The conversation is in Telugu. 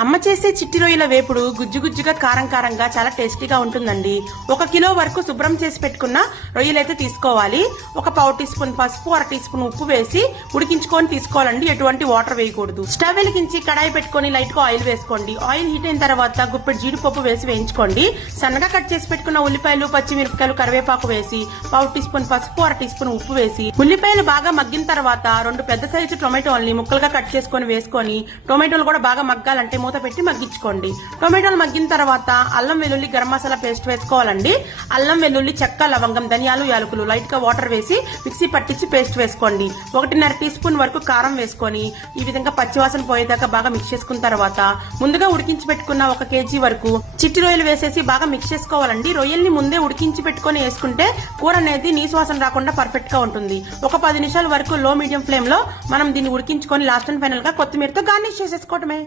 అమ్మ చేసే చిట్టి రొయ్యల వేపుడు గుజ్జు గుజ్జుగా కారం కారంగా చాలా టేస్టీగా ఉంటుందండి. 1 కిలో వరకు శుభ్రం చేసి పెట్టుకున్న రొయ్యలైతే తీసుకోవాలి. ఒక పావు టీ స్పూన్ పసుపు, 1 టీ స్పూన్ ఉప్పు వేసి ఉడికించుకొని తీసుకోవాలండి. ఎటువంటి వాటర్ వేయకూడదు. స్టవ్ వెలిగించి కడాయి పెట్టుకొని లైట్ గా ఆయిల్ వేసుకోండి. ఆయిల్ హీట్ అయిన తర్వాత గుప్పెడు జీడిపప్పు వేసి వేయించుకోండి. సన్నగా కట్ చేసి పెట్టుకున్న ఉల్లిపాయలు, పచ్చిమిరపకాయలు, కరివేపాకు వేసి పావు టీ స్పూన్ పసుపు, 1 టీ స్పూన్ ఉప్పు వేసి ఉల్లిపాయలు బాగా మగ్గిన తర్వాత 2 పెద్ద సైజు టొమాటోల్ని ముక్కలుగా కట్ చేసుకొని వేసుకొని టొమాటోలు కూడా బాగా మగ్గాలంటే మూత పెట్టి మగ్గించుకోండి. టొమాటోలు మగ్గిన తర్వాత అల్లం వెల్లుల్లి గరం మసాలా పేస్ట్ వేసుకోవాలండి. అల్లం వెల్లుల్లి చెక్క లవంగం ధనియాలు యాలకులు లైట్ గా వాటర్ వేసి మిక్సీ పట్టించి పేస్ట్ వేసుకోండి. 1.5 టీ స్పూన్ వరకు కారం వేసుకొని ఈ విధంగా పచ్చివాసన పోయేదాకా బాగా మిక్స్ చేసుకున్న తర్వాత ముందుగా ఉడికించి పెట్టుకున్న 1 కేజీ వరకు చిట్టి రొయ్యలు వేసేసి బాగా మిక్స్ చేసుకోవాలండి. రొయ్యల్ని ముందే ఉడికించి పెట్టుకుని వేసుకుంటే కూర అనేది నీసు వాసన రాకుండా పర్ఫెక్ట్ గా ఉంటుంది. ఒక 10 నిమిషాల వరకు లో మీడియం ఫ్లేమ్ లో మనం దీన్ని ఉడికించుకొని లాస్ట్ అండ్ ఫైనల్ గా కొత్తిమీరతో గార్నిష్ చేసేసుకోవటమే.